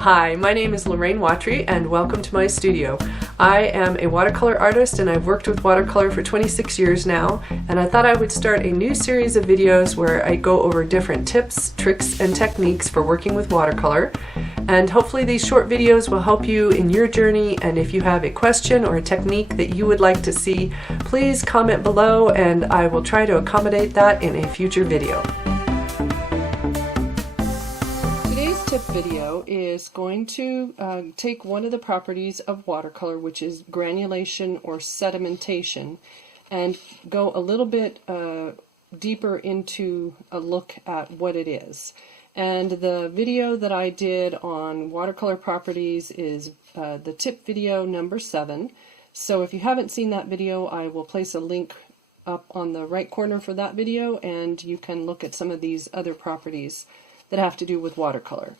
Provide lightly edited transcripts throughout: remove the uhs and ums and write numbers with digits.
Hi, my name is Lorraine Watry and welcome to my studio. I am a watercolor artist and I've worked with watercolor for 26 years now, and I thought I would start a new series of videos where I go over different tips, tricks, and techniques for working with watercolor. And hopefully these short videos will help you in your journey, and if you have a question or a technique that you would like to see, please comment below and I will try to accommodate that in a future video. Today's tip video is going to take one of the properties of watercolor, which is granulation or sedimentation, and go a little bit deeper into a look at what it is. And the video that I did on watercolor properties is the tip video number 7. So if you haven't seen that video, I will place a link up on the right corner for that video, and you can look at some of these other properties that have to do with watercolor.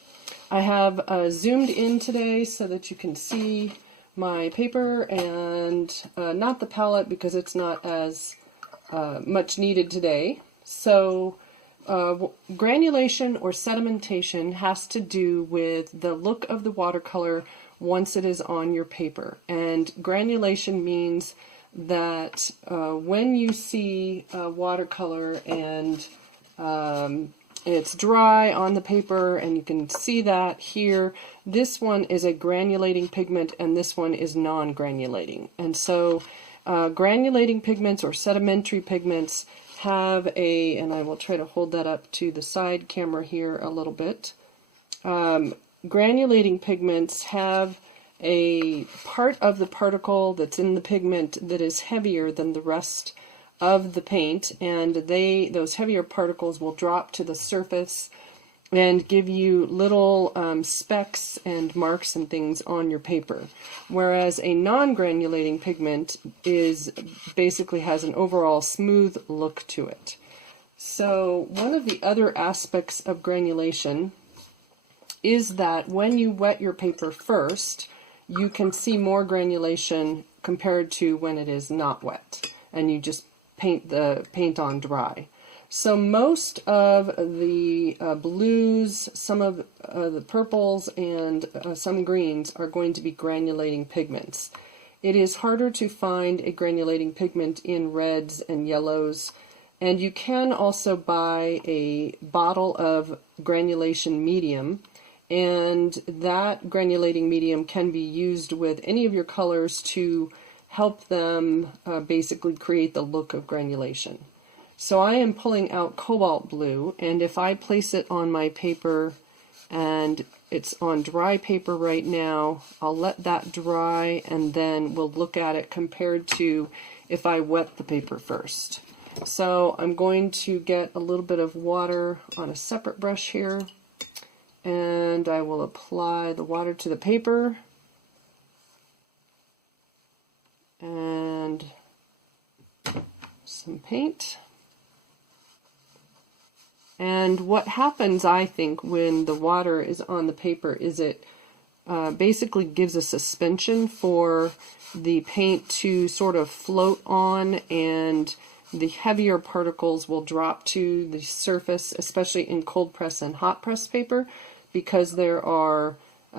I have zoomed in today so that you can see my paper and not the palette because it's not as much needed today. So granulation or sedimentation has to do with the look of the watercolor once it is on your paper. And granulation means that when you see watercolor and it's dry on the paper, and you can see that here, this one is a granulating pigment and this one is non-granulating. And so granulating pigments or sedimentary pigments have and I will try to hold that up to the side camera here a little bit. Granulating pigments have a part of the particle that's in the pigment that is heavier than the rest of the paint, and those heavier particles will drop to the surface and give you little specks and marks and things on your paper. Whereas a non-granulating pigment basically has an overall smooth look to it. So one of the other aspects of granulation is that when you wet your paper first, you can see more granulation compared to when it is not wet and you just paint the paint on dry. So most of the blues, some of the purples, and some greens are going to be granulating pigments. It is harder to find a granulating pigment in reds and yellows, and you can also buy a bottle of granulation medium, and that granulating medium can be used with any of your colors to help them basically create the look of granulation. So I am pulling out cobalt blue, and if I place it on my paper, and it's on dry paper right now, I'll let that dry and then we'll look at it compared to if I wet the paper first. So I'm going to get a little bit of water on a separate brush here, and I will apply the water to the paper and some paint. And what happens, I think, when the water is on the paper is it basically gives a suspension for the paint to sort of float on, and the heavier particles will drop to the surface, especially in cold press and hot press paper, because there are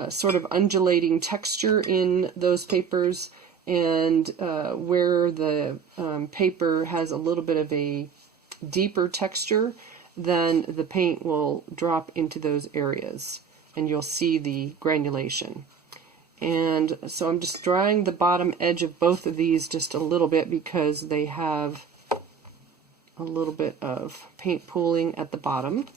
sort of undulating texture in those papers, and where the paper has a little bit of a deeper texture, then the paint will drop into those areas and you'll see the granulation. And so I'm just drying the bottom edge of both of these just a little bit because they have a little bit of paint pooling at the bottom.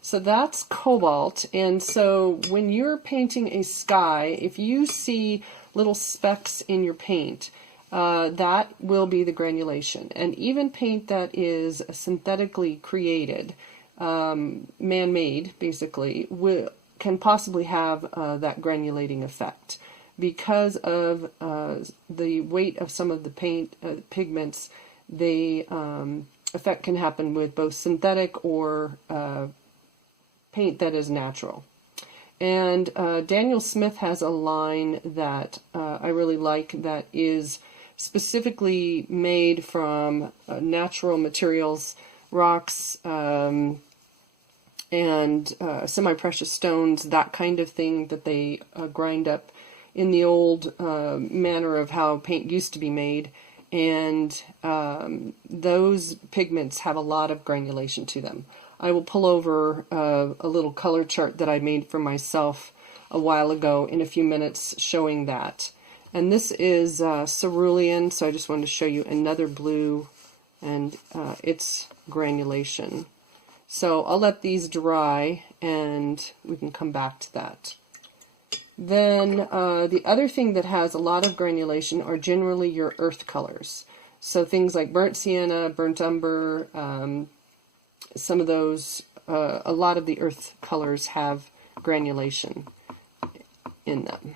So that's cobalt, and so when you're painting a sky, if you see little specks in your paint, that will be the granulation. And even paint that is synthetically created, man-made basically, can possibly have that granulating effect. Because of the weight of some of the pigments, the effect can happen with both synthetic or paint that is natural. And Daniel Smith has a line that I really like that is specifically made from natural materials, rocks, and semi-precious stones, that kind of thing that they grind up in the old manner of how paint used to be made. And those pigments have a lot of granulation to them. I will pull over a little color chart that I made for myself a while ago in a few minutes showing that. And this is cerulean, so I just wanted to show you another blue and its granulation. So I'll let these dry and we can come back to that. Then the other thing that has a lot of granulation are generally your earth colors. So things like burnt sienna, burnt umber, some of those, a lot of the earth colors have granulation in them.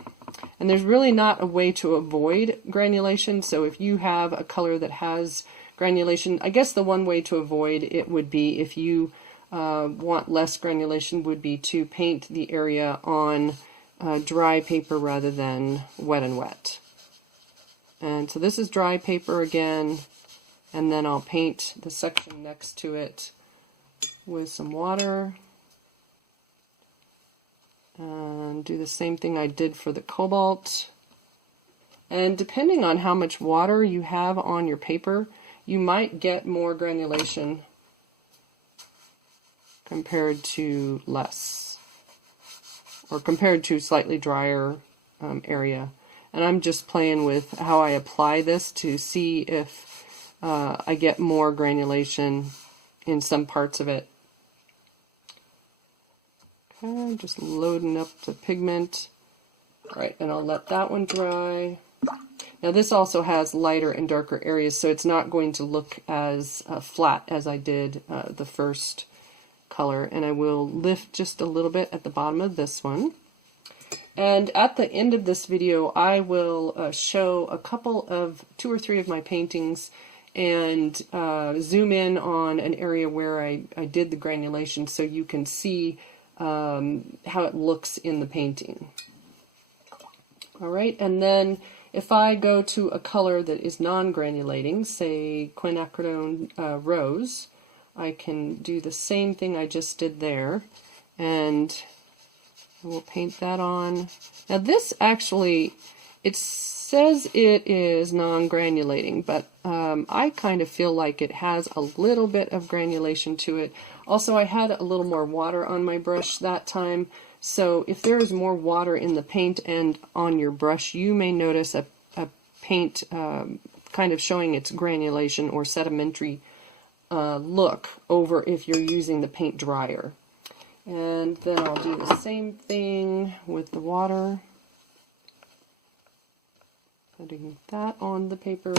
And there's really not a way to avoid granulation, so if you have a color that has granulation, I guess the one way to avoid it would be, if you want less granulation, would be to paint the area on dry paper rather than wet and wet. And so this is dry paper again, and then I'll paint the section next to it with some water and do the same thing I did for the cobalt. And depending on how much water you have on your paper, you might get more granulation compared to less, or compared to slightly drier area. And I'm just playing with how I apply this to see if I get more granulation in some parts of it. Okay, just loading up the pigment. All right, and I'll let that one dry. Now this also has lighter and darker areas, so it's not going to look as flat as I did the first color. And I will lift just a little bit at the bottom of this one. And at the end of this video, I will show a couple of, 2 or 3 of my paintings and zoom in on an area where I did the granulation so you can see how it looks in the painting. Alright, and then if I go to a color that is non-granulating, say quinacridone rose, I can do the same thing I just did there, and we'll paint that on. Now this actually, it says it is non-granulating, but I kind of feel like it has a little bit of granulation to it. Also, I had a little more water on my brush that time, so if there is more water in the paint and on your brush, you may notice a paint kind of showing its granulation or sedimentary look over if you're using the paint dryer. And then I'll do the same thing with the water, putting that on the paper.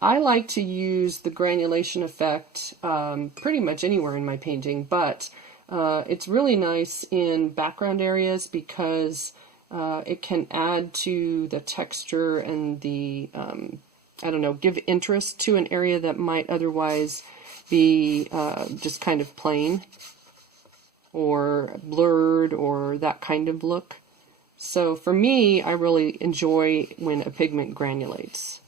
I like to use the granulation effect pretty much anywhere in my painting, but it's really nice in background areas because it can add to the texture and the, I don't know, give interest to an area that might otherwise be just kind of plain or blurred or that kind of look. So for me, I really enjoy when a pigment granulates.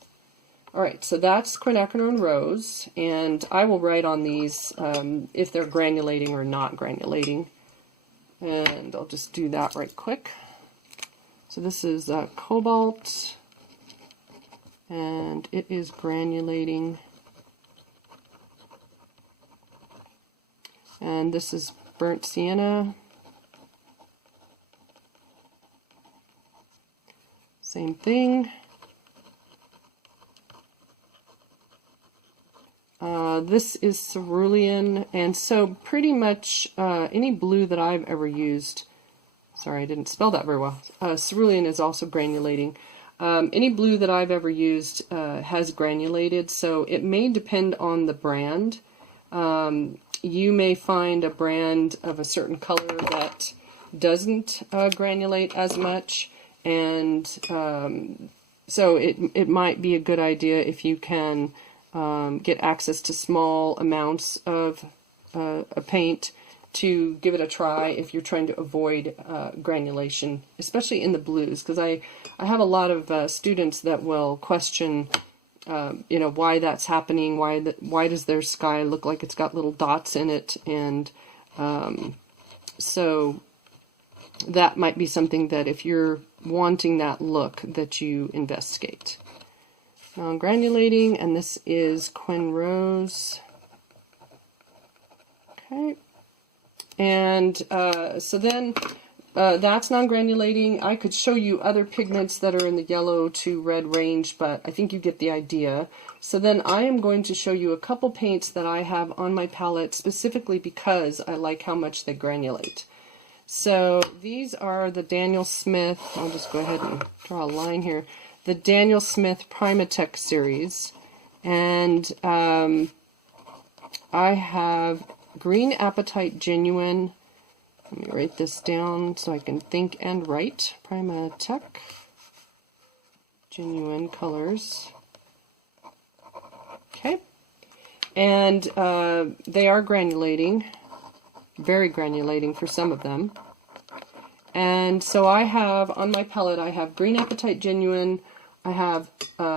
Alright, so that's quinacridone rose, and I will write on these if they're granulating or not granulating. And I'll just do that right quick. So this is cobalt, and it is granulating. And this is burnt sienna. Same thing. This is cerulean, and so pretty much any blue that I've ever used, sorry I didn't spell that very well, cerulean is also granulating. Any blue that I've ever used has granulated, so it may depend on the brand. You may find a brand of a certain color that doesn't granulate as much, and so it might be a good idea if you can get access to small amounts of a paint to give it a try if you're trying to avoid granulation, especially in the blues, because I have a lot of students that will question you know, why that's happening, why does their sky look like it's got little dots in it, and So that might be something that if you're wanting that look that you investigate. Non-granulating, and this is Quinn Rose. Okay. And so then that's non-granulating. I could show you other pigments that are in the yellow to red range, but I think you get the idea. So then I am going to show you a couple paints that I have on my palette specifically because I like how much they granulate. So these are the Daniel Smith, I'll just go ahead and draw a line here, the Daniel Smith PrimaTek series. And I have Green Apatite Genuine. Let me write this down so I can think and write. PrimaTek Genuine Colors. Okay. And they are granulating, very granulating for some of them. And so I have, on my palette, I have Green Apatite Genuine, I have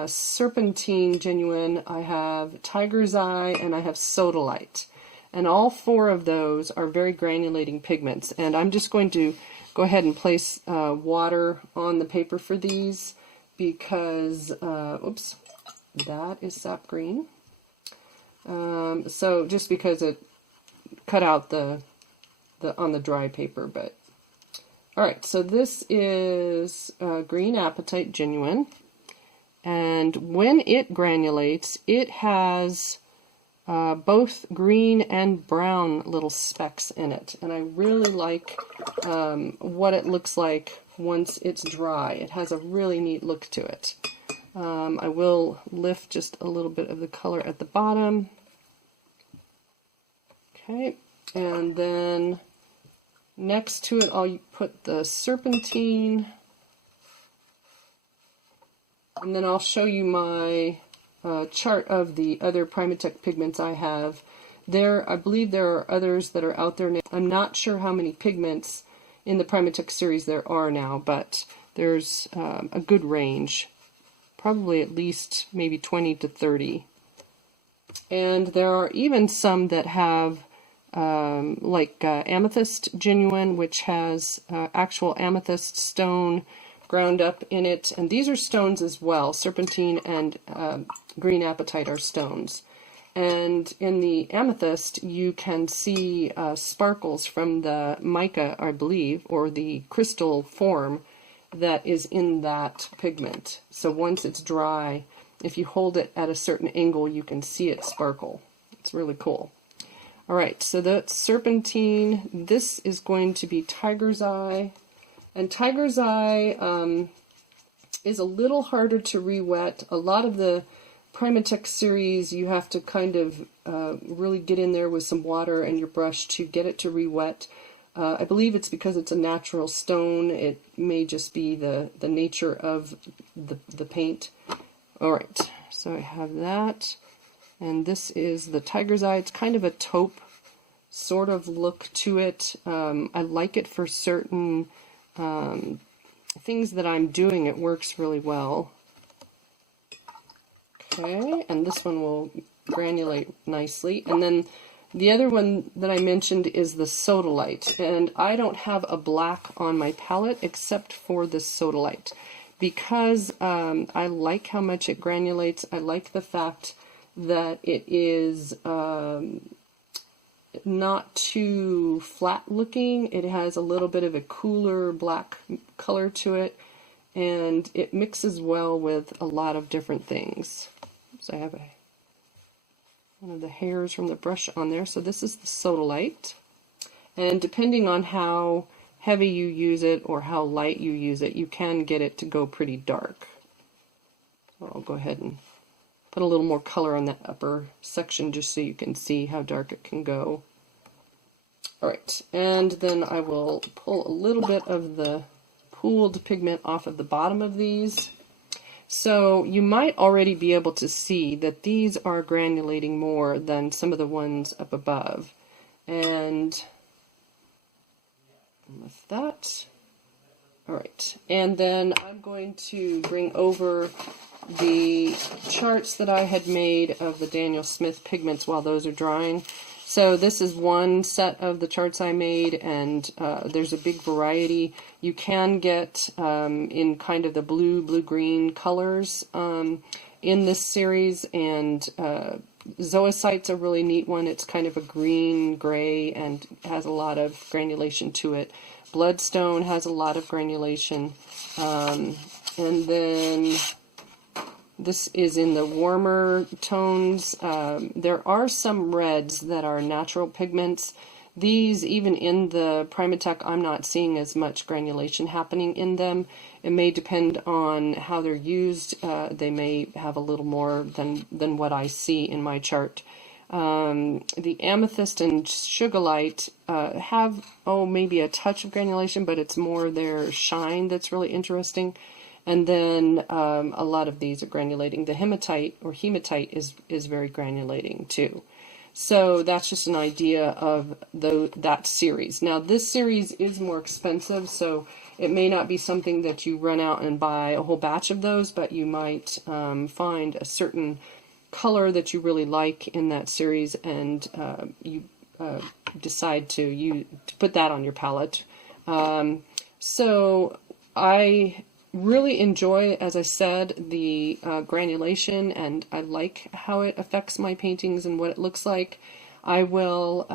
Serpentine Genuine, I have Tiger's Eye, and I have Sodalite. And all four of those are very granulating pigments. And I'm just going to go ahead and place water on the paper for these because, oops, that is sap green. So just because it cut out the on the dry paper, but all right. So this is Green Apatite Genuine, and when it granulates, it has both green and brown little specks in it, and I really like what it looks like once it's dry. It has a really neat look to it. I will lift just a little bit of the color at the bottom. Okay, and then next to it I'll put the Serpentine, and then I'll show you my chart of the other PrimaTek pigments I have. I believe there are others that are out there now. I'm not sure how many pigments in the PrimaTek series there are now, but there's a good range. Probably at least maybe 20 to 30. And there are even some that have like Amethyst Genuine, which has actual amethyst stone ground up in it. And these are stones as well. Serpentine and Green Apatite are stones. And in the amethyst, you can see sparkles from the mica, I believe, or the crystal form that is in that pigment. So once it's dry, if you hold it at a certain angle, you can see it sparkle. It's really cool. All right, so that's Serpentine. This is going to be Tiger's Eye. And Tiger's Eye is a little harder to re-wet. A lot of the PrimaTek series, you have to kind of really get in there with some water and your brush to get it to re-wet. I believe it's because it's a natural stone. It may just be the nature of the paint. All right, so I have that. And this is the Tiger's Eye. It's kind of a taupe sort of look to it. I like it for certain things that I'm doing. It works really well. Okay, and this one will granulate nicely. And then the other one that I mentioned is the Sodalite, and I don't have a black on my palette except for the Sodalite because I like how much it granulates. I like the fact that it is not too flat looking. It has a little bit of a cooler black color to it, and it mixes well with a lot of different things. So I have one of the hairs from the brush on there. So this is the Sodalite, and depending on how heavy you use it or how light you use it, you can get it to go pretty dark. So I'll go ahead and put a little more color on that upper section just so you can see how dark it can go. Alright, and then I will pull a little bit of the pooled pigment off of the bottom of these. So you might already be able to see that these are granulating more than some of the ones up above. And with that, alright, and then I'm going to bring over the charts that I had made of the Daniel Smith pigments while those are drying. So this is one set of the charts I made, and there's a big variety. You can get in kind of the blue-green colors in this series, and Zoisite's a really neat one. It's kind of a green-gray and has a lot of granulation to it. Bloodstone has a lot of granulation. And then this is in the warmer tones. There are some reds that are natural pigments. These, even in the PrimaTek, I'm not seeing as much granulation happening in them. It may depend on how they're used. They may have a little more than what I see in my chart. The amethyst and sugarlight have, maybe a touch of granulation, but it's more their shine that's really interesting. And then a lot of these are granulating. The hematite is very granulating too. So that's just an idea of that series. Now this series is more expensive, so it may not be something that you run out and buy a whole batch of those, but you might find a certain color that you really like in that series, and you decide to put that on your palette. So I really enjoy, as I said, the granulation, and I like how it affects my paintings and what it looks like. I will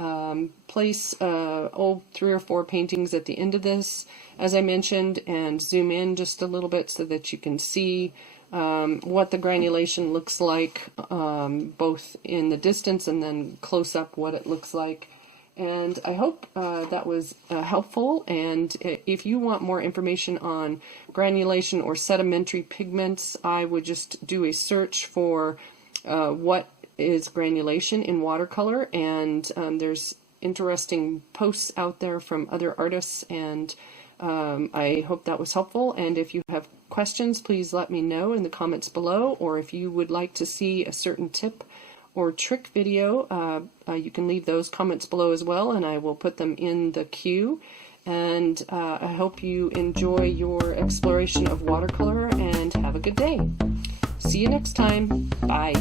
place 3 or 4 paintings at the end of this, as I mentioned, and zoom in just a little bit so that you can see what the granulation looks like, both in the distance and then close up what it looks like. And I hope that was helpful, and if you want more information on granulation or sedimentary pigments, I would just do a search for what is granulation in watercolor, and there's interesting posts out there from other artists, and I hope that was helpful. And if you have questions, please let me know in the comments below, or if you would like to see a certain tip or trick video, you can leave those comments below as well, and I will put them in the queue. And I hope you enjoy your exploration of watercolor, and have a good day. See you next time. Bye.